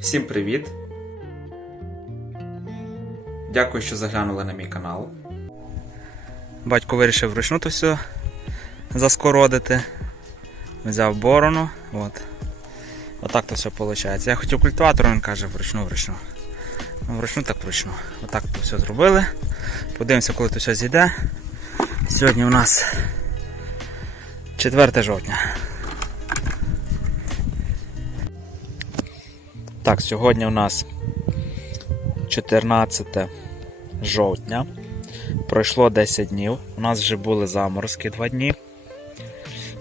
Всім привіт! Дякую, що заглянули на мій канал. Батько вирішив вручну то все заскородити. Взяв борону. От. Отак то все виходить. Я хотів культиватором, він каже вручну, вручну. Ну, вручну так вручну. Отак то все зробили. Подивимося, коли то все зійде. Сьогодні у нас 4 жовтня. Так, сьогодні у нас 14 жовтня. Пройшло 10 днів. У нас вже були заморозки 2 дні.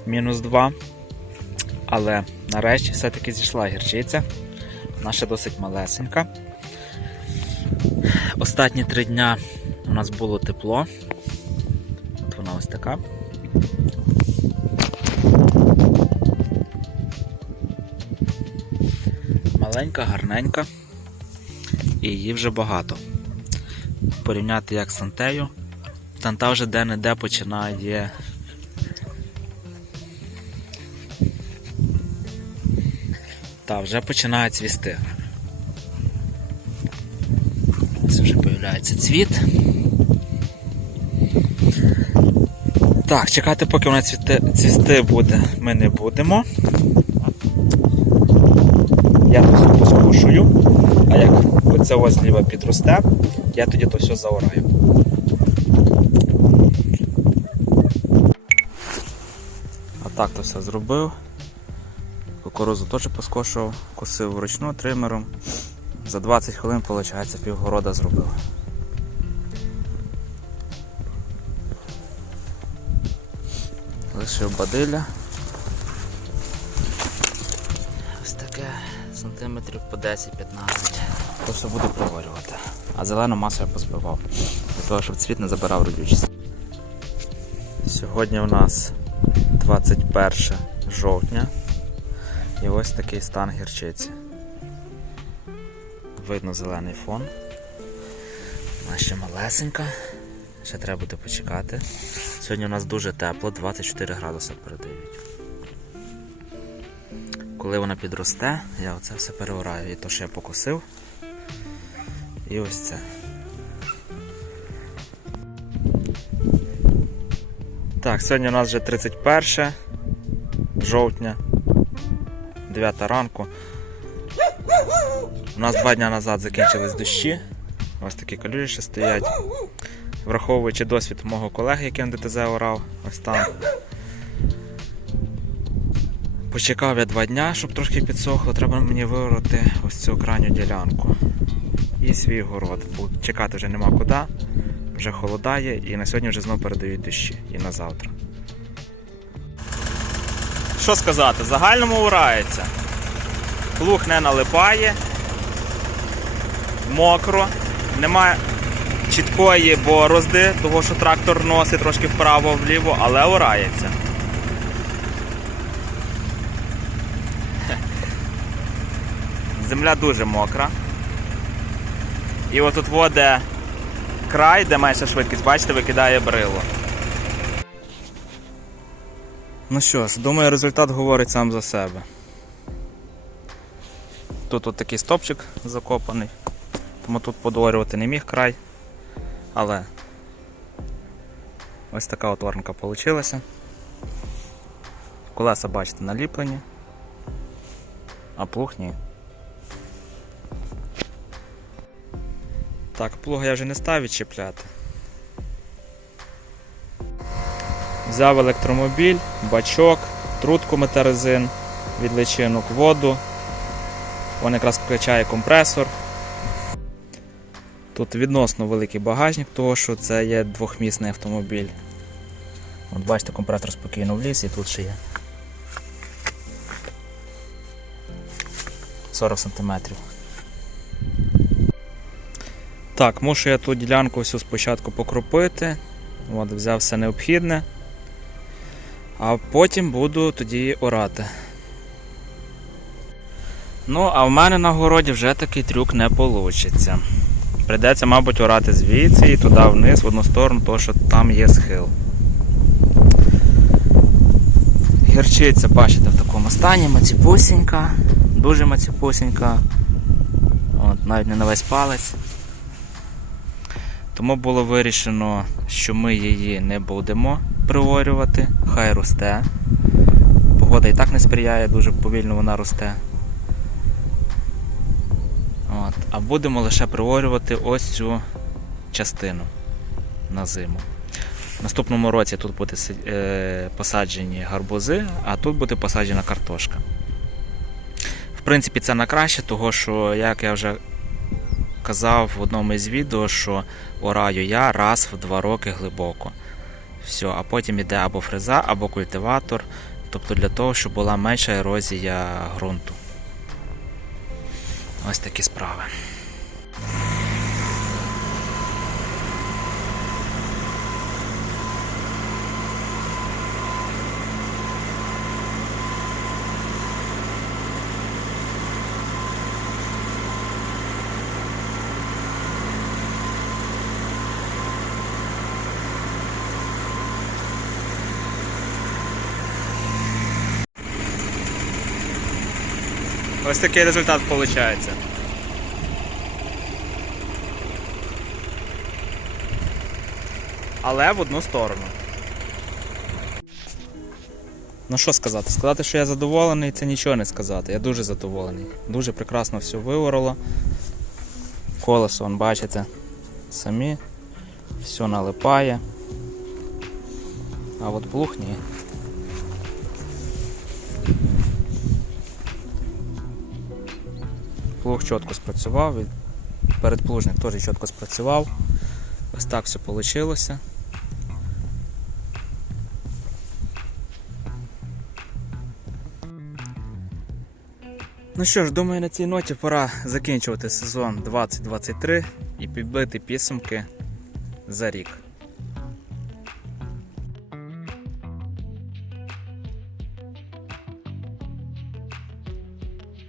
Мінус 2. Але нарешті все-таки зійшла гірчиця. Ще досить малесенька. Останні 3 дня у нас було тепло. От вона ось така. Маленька, гарненька. І її вже багато. Порівняти як з Антею. Танта вже де-не-де починає. Та, вже починає цвісти. Ось вже появляється цвіт. Так, чекати, поки вона цвіте, цвісти буде, ми не будемо. Я поскушую, а як оце ось зліва підросте, я тоді то все заораю. А так то все зробив. Кукурузу теж поскошував, косив вручну тримером. За 20 хвилин, виходить, півгорода зробив. Лишив бадиля. Сантиметрів по 10-15. То все буду проварювати. А зелену масу я позбивав. Для того, щоб цвіт не забирав родючість. Сьогодні у нас 21 жовтня. І ось такий стан гірчиці. Видно зелений фон. Вона ще малесенька. Ще треба буде почекати. Сьогодні у нас дуже тепло, 24 градуси передають. Коли вона підросте, я оце все переораю. І то, що я покосив. І ось це. Так, сьогодні у нас вже 31 жовтня, 9 ранку. У нас два дні назад закінчились дощі. Ось такі калюжі ще стоять. Враховуючи досвід мого колеги, який на ДТЗ орав, ось там. Почекав я два дня, щоб трошки підсохло, треба мені вирвати ось цю крайню ділянку. І свій город. Бо чекати вже нема куди, вже холодає і на сьогодні вже знову передають дощі і на завтра. Що сказати, в загальному урається. Плуг не налипає, мокро, немає чіткої борозди, того що трактор носить трошки вправо-вліво, але урається. Земля дуже мокра. І отут воде край, де менша швидкість, бачите, викидає брило. Ну що ж, думаю, результат говорить сам за себе. Тут от такий стопчик закопаний, тому тут подорювати не міг край. Але ось така от вийшла. Колеса, бачите, наліплені, а плуг ні. Так, плуга я вже не став відчіпляти. Взяв електромобіль, бачок, трутку метарезин, від личинок воду. Він якраз качає компресор. Тут відносно великий багажник, того що це є двохмісний автомобіль. От бачите, компресор спокійно вліз і тут ще є 40 см. Так, мушу я ту ділянку всю спочатку покропити. От, взяв все необхідне. А потім буду тоді орати. Ну, а в мене на городі вже такий трюк не вийде. Придеться, мабуть, орати звідси і туди вниз, в одну сторону, тому що там є схил. Гірчиця, бачите, в такому стані, маціпусінька, дуже маціпусінька. От, навіть не на весь палець. Тому було вирішено, що ми її не будемо приорювати, хай росте. Погода і так не сприяє, дуже повільно вона росте. От. А будемо лише приорювати ось цю частину на зиму. В наступному році тут буде е, посаджені гарбузи, а тут буде посаджена картошка. В принципі, це на краще, того що, як я вже казав в одному із відео, що ораю я раз в два роки глибоко. Все, а потім іде або фреза, або культиватор. Тобто для того, щоб була менша ерозія ґрунту. Ось такі справи. Ось такий результат виходить. Але в одну сторону. Ну що сказати? Сказати, що я задоволений, це нічого не сказати. Я дуже задоволений. Дуже прекрасно все вивороло. Колесо, вон, бачите, самі. Все налипає. А от плуг ні. Плуг чітко спрацював, передплужник теж чітко спрацював. Ось так все вийшло. Ну що ж, думаю, на цій ноті пора закінчувати сезон 2023 і підбити підсумки за рік.